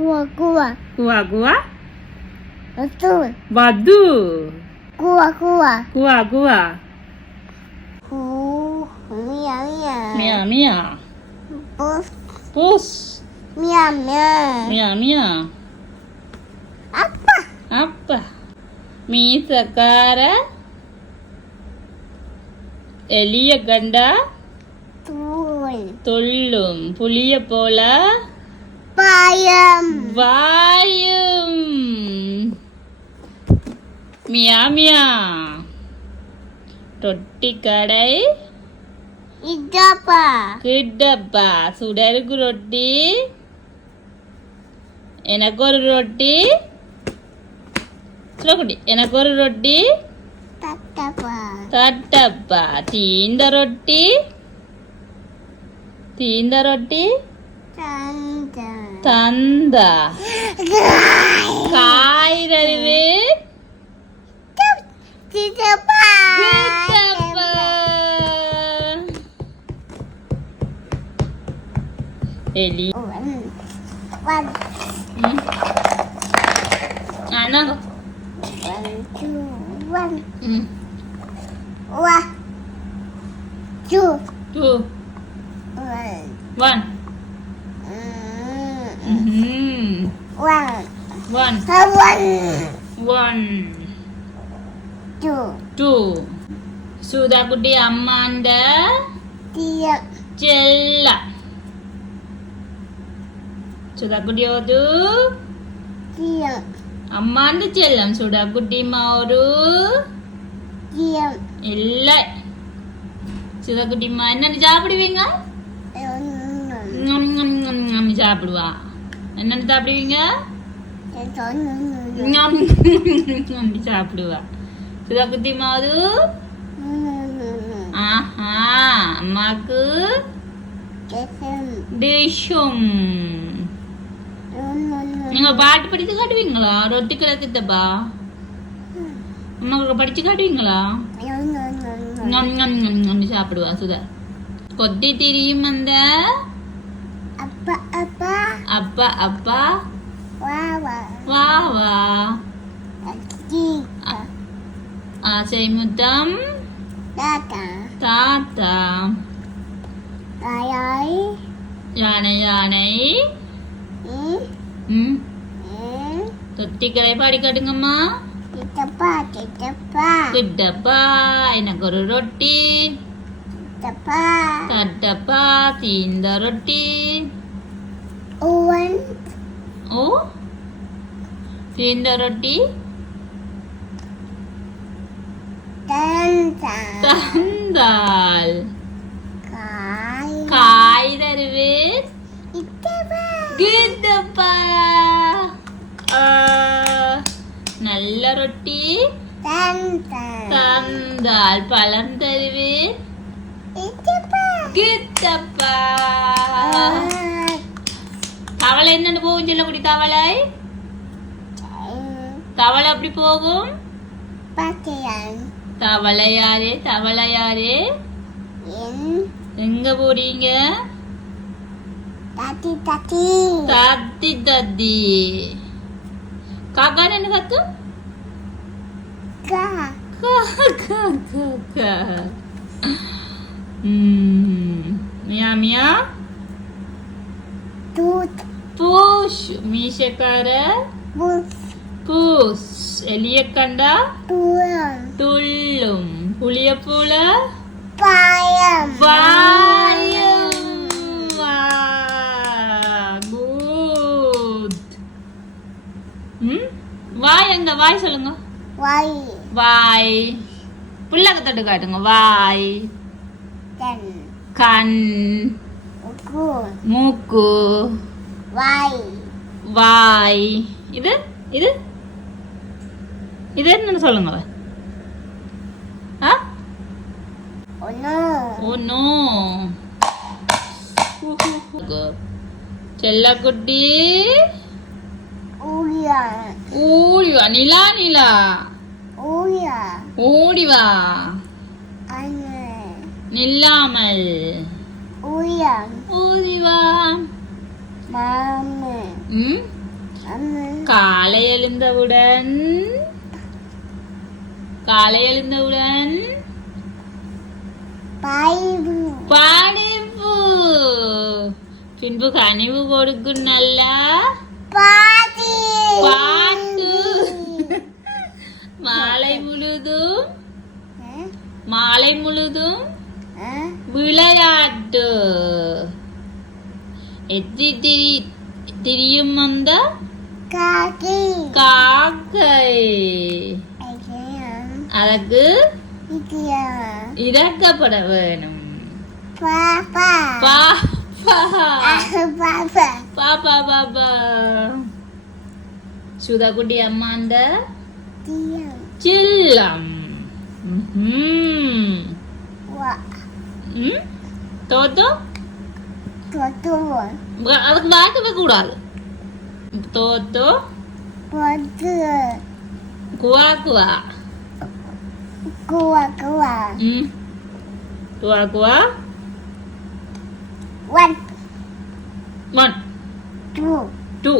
Gua, gua. Gua, gua. Betul. Badu. Gua, gua. Gua, gua. Oh, Ku, mia, mia. Mia, mia. Pus. Pus. Mia, mia. Mia, mia. Apa? Apa? මී සකාර එලිය ගණ්ඩා තුල්ලුම් පුලිය පෝලා வாயும். மியா மியா. ரொட்டி கடை Idapa. Kittappa. சுடருக்கு ரொட்டி. எனக்கு ஒரு ரொட்டி. சுடக்குட்டி எனக்கு ஒரு ரொட்டி. தட்டப்பா. தீந்த ரொட்டி. தீந்த ரொட்டி. தந்தா காய்கறிவு Tidapa. கிட்டப்பா எலி One. One. ம். ஆ, இந்தாங்க. One, two, one. ம். One. Two. Two, One. One. One. One. One. Two. Two. സുധാകുട്ടി അമ്മാന്റെ ചെല്ല സുധാകുട്ടി ഒരു അമ്മാന്റെ ചെല്ലം സുധാകുട്ടിമ്മ ഒരു ഇല്ല சுதா குட்டிமா என்ன சாப்பிடுவீங்க சாப்பிடுவா என்னன்னு சாப்பிடுவீங்க? ஞம் சாப்பிடுவா. ஞம் சாப்பிடுவா சுதாக்குட்டிமாவது ஆஹா அம்மாக்கு? டிஷும் நீங்க பாட்டு படிச்சு காட்டுவீங்களா? ரொட்டி கிடக்குதப்பா அம்மாவுக்கு படிச்சு காட்டுவீங்களா? சாப்பிடுவா சுதா. கொத்தி திரியும் அந்த apa அப்பா அப்பா. வா வா ஆசை முத்தம். தாத்தா. யானை யானை. தொட்டிக்கரை பாடி காட்டுங்கம்மா. kita pak கிட்டப்பா எனக்கு ஒரு ரொட்டி. pak தட்டப்பா தீந்த ரொட்டி. Uwan ஓ? தீந்த ரொட்டி? Tentang தந்தால். kai காய் தருவேன் kita pak கிட்டப்பா ஆ, தவளை என்னன்னு போகும் சொல்லக்கூடிய தவளை? தவளை அப்படி போகும்? pakaian தவளையாரே தவளையாரே in எங்க போறீங்க? tati tati தத்தி தத்தி. காக்கான்னு என்ன கத்து மியா மியா? tut பூஷ் மீசக்கார பூஸ் வாயும் வா குட் ம் வாய் எங்க? வாய் சொல்லுங்க. Wai வாய் புள்ளக தொட்டு காட்டுங்க. வாய் கண். மூக்கு. Wai வாய். இது? இது? இது என்னன்னு சொல்லுங்க. செல்லக்குட்டி. uya ஓடி வா நிலா. நிலா uya ஓடி வா ane நில்லாமல் காலை எழுந்தவுடன். காலை எழுந்தவுடன். படைப்பு பின்பு கனிவு கொடுக்கும் நல்லா. பாட்டு. மாலை முழுதும். மாலை முழுதும். விளையாட்டு. எத்தி திரி திரியும் அந்த காக்கி காக்கை ஐயம் அதற்கு இக்கியம் இறக்கப்பட வேணும் பாப்பா பாப்பா பாப்பா பாப்பா பாப்பா சுதாக்குட்டி அம்மா அந்த தியம் சில்லம் ம்ஹும். அதுக்கு பார்க்கவே கூடாது தோத்தோ பொது குவா குவா குவா குவா ம் குவா குவா ஒன் ஒன் டூ டூ